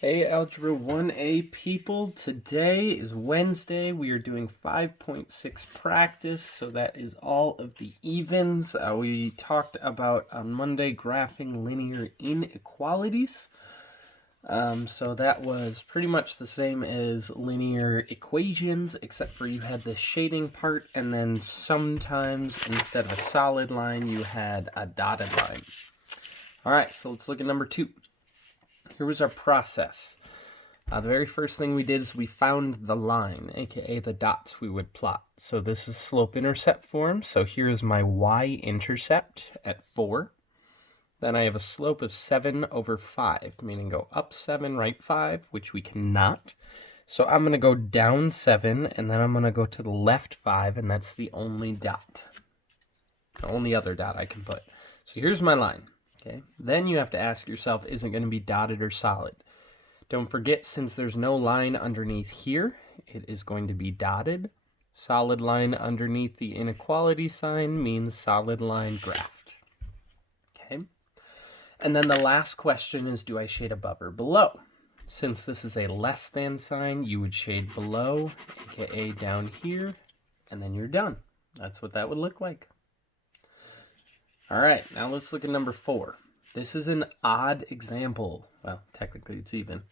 Hey Algebra 1A people, today is Wednesday. We are doing 5.6 practice, so that is all of the evens. We talked about on Monday graphing linear inequalities. So that was pretty much the same as linear equations, except for you had the shading part, and then sometimes instead of a solid line, you had a dotted line. All right, so let's look at number 2. Here was our process. The very first thing we did is we found the line, aka the dots we would plot. So this is slope-intercept form. So here is my y-intercept at 4. Then I have a slope of 7 over 5, meaning go up 7, right 5, which we cannot. So I'm going to go down 7, and then I'm going to go to the left 5, and that's the only dot. The only other dot I can put. So here's my line. Okay. Then you have to ask yourself, is it going to be dotted or solid? Don't forget, since there's no line underneath here, it is going to be dotted. Solid line underneath the inequality sign means solid line graphed. Okay. And then the last question is, do I shade above or below? Since this is a less than sign, you would shade below, aka down here, and then you're done. That's what that would look like. All right, now let's look at number 4. This is an odd example. Well, technically it's even.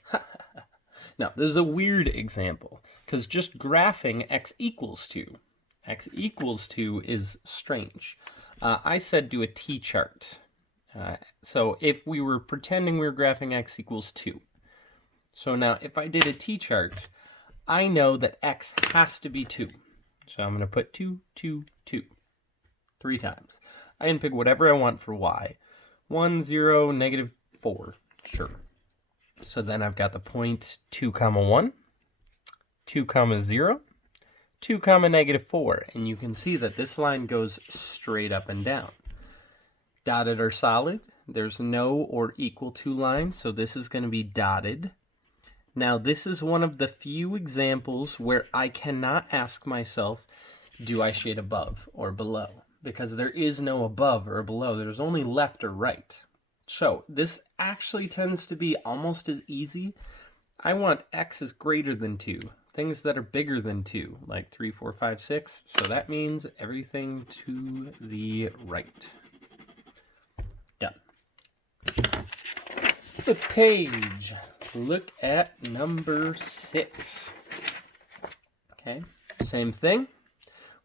No, this is a weird example, because just graphing x equals 2. X equals 2 is strange. I said do a t-chart. So if we were pretending we were graphing x equals 2. So now if I did a t-chart, I know that x has to be 2. So I'm going to put 2, 2, 2, 3 times. I can pick whatever I want for y. 1, 0, negative 4. Sure. So then I've got the point 2, 1, 2, 0, 2, negative 4. And you can see that this line goes straight up and down. Dotted or solid, there's no or equal to line, so this is going to be dotted. Now this is one of the few examples where I cannot ask myself, do I shade above or below? Because there is no above or below. There's only left or right. So this actually tends to be almost as easy. I want x is greater than 2. Things that are bigger than 2, like 3, 4, 5, 6. So that means everything to the right. Done. The page. Look at number 6. Okay, same thing,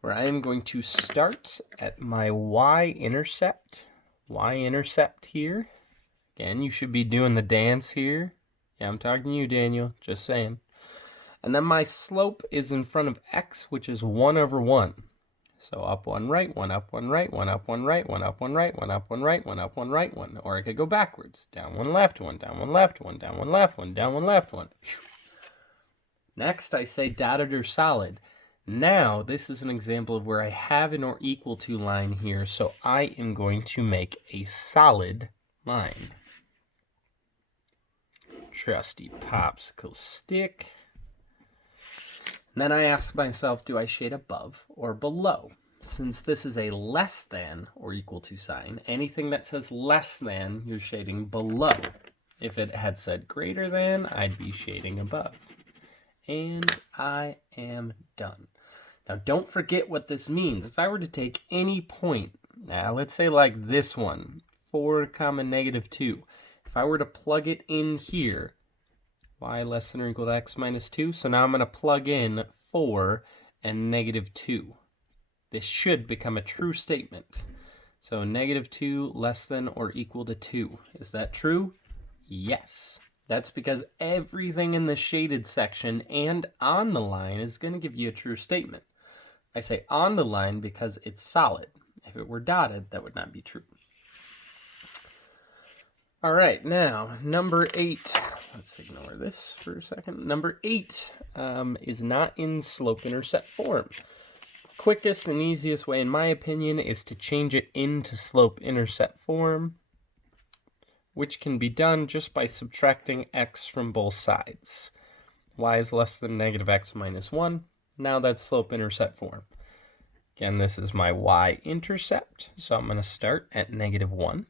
where I am going to start at my y-intercept. Y-intercept here. Again, you should be doing the dance here. Yeah, I'm talking to you, Daniel. Just saying. And then my slope is in front of x, which is 1 over 1. So up 1 right, 1 up 1 right, 1 up 1 right, 1 up 1 right, 1 up 1 right, 1 up 1 right, 1. Or I could go backwards. Down 1 left, 1 down 1 left, 1 down 1 left, 1 down 1 left, 1. Next, I say dotted or solid. Now, this is an example of where I have an or equal to line here, so I am going to make a solid line. Trusty popsicle stick. And then I ask myself, do I shade above or below? Since this is a less than or equal to sign, anything that says less than, you're shading below. If it had said greater than, I'd be shading above. And I am done. Now, don't forget what this means. If I were to take any point, now let's say like this one, 4, negative 2. If I were to plug it in here, y less than or equal to x minus 2. So now I'm going to plug in 4 and negative 2. This should become a true statement. So negative 2 less than or equal to 2. Is that true? Yes. That's because everything in the shaded section and on the line is going to give you a true statement. I say on the line because it's solid. If it were dotted, that would not be true. All right, now, number 8. Let's ignore this for a second. Number 8 is not in slope-intercept form. Quickest and easiest way, in my opinion, is to change it into slope-intercept form, which can be done just by subtracting x from both sides. Y is less than negative x minus 1. Now that's slope-intercept form. Again, this is my y-intercept, so I'm going to start at negative 1.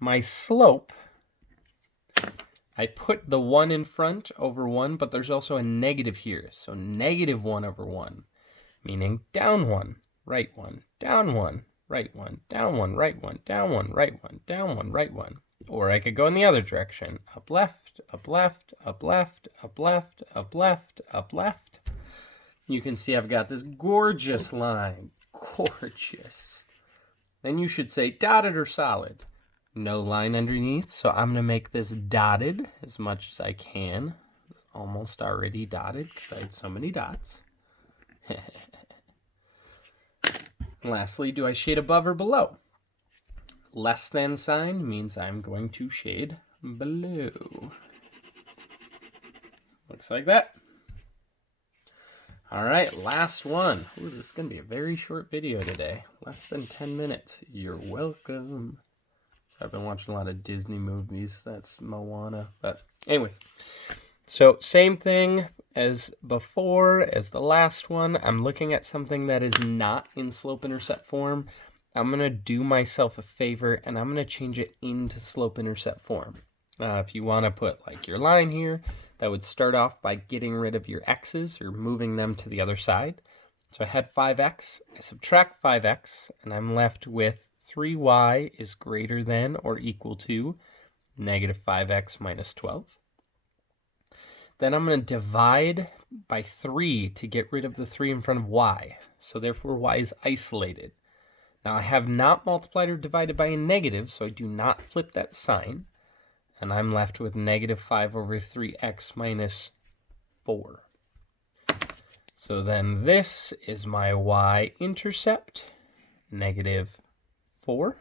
My slope I put the 1 in front over 1, but there's also a negative here. So negative 1 over 1, meaning down 1, right 1, down 1, right 1, down 1, right 1, down 1, right 1, down 1, right 1. Or I could go in the other direction. Up left, up left, up left, up left, up left, up left. You can see I've got this gorgeous line. Gorgeous. Then you should say dotted or solid. No line underneath, so I'm going to make this dotted as much as I can. It's almost already dotted because I had so many dots. Lastly, do I shade above or below? Less than sign means I'm going to shade below. Looks like that. All right, last one. Ooh, this is going to be a very short video today. Less than 10 minutes. You're welcome. I've been watching a lot of Disney movies. That's Moana. But anyways, so same thing as before, as the last one. I'm looking at something that is not in slope-intercept form. I'm going to do myself a favor, and I'm going to change it into slope-intercept form. If you want to put like your line here, that would start off by getting rid of your x's or moving them to the other side. So I had 5x, I subtract 5x, and I'm left with 3y is greater than or equal to negative 5x minus 12. Then I'm going to divide by 3 to get rid of the 3 in front of y. So therefore y is isolated. Now I have not multiplied or divided by a negative, so I do not flip that sign. And I'm left with negative 5 over 3x minus 4. So then this is my y-intercept, negative 4.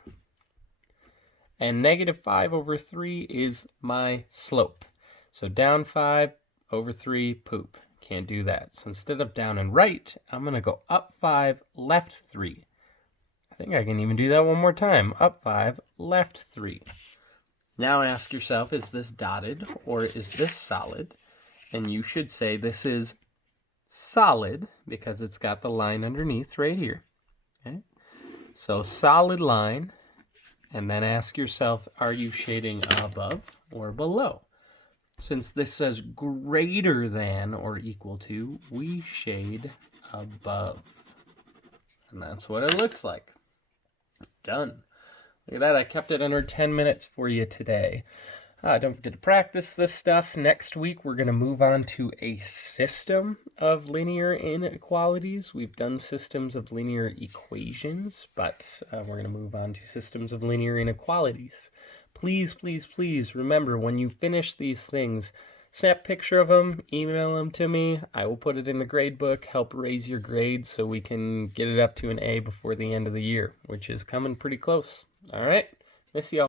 And negative 5 over 3 is my slope. So down 5 over 3, poop. Can't do that. So instead of down and right, I'm going to go up 5, left 3. I think I can even do that one more time. Up 5, left 3. Now ask yourself, is this dotted or is this solid? And you should say this is solid because it's got the line underneath right here. Okay? So solid line, and then ask yourself, are you shading above or below? Since this says greater than or equal to, we shade above. And that's what it looks like. Done. Look at that, I kept it under 10 minutes for you today. Don't forget to practice this stuff. Next week, we're going to move on to a system of linear inequalities. We've done systems of linear equations, but we're going to move on to systems of linear inequalities. Please, please, please remember, when you finish these things, snap a picture of them, email them to me. I will put it in the grade book, help raise your grade so we can get it up to an A before the end of the year, which is coming pretty close. All right, miss y'all.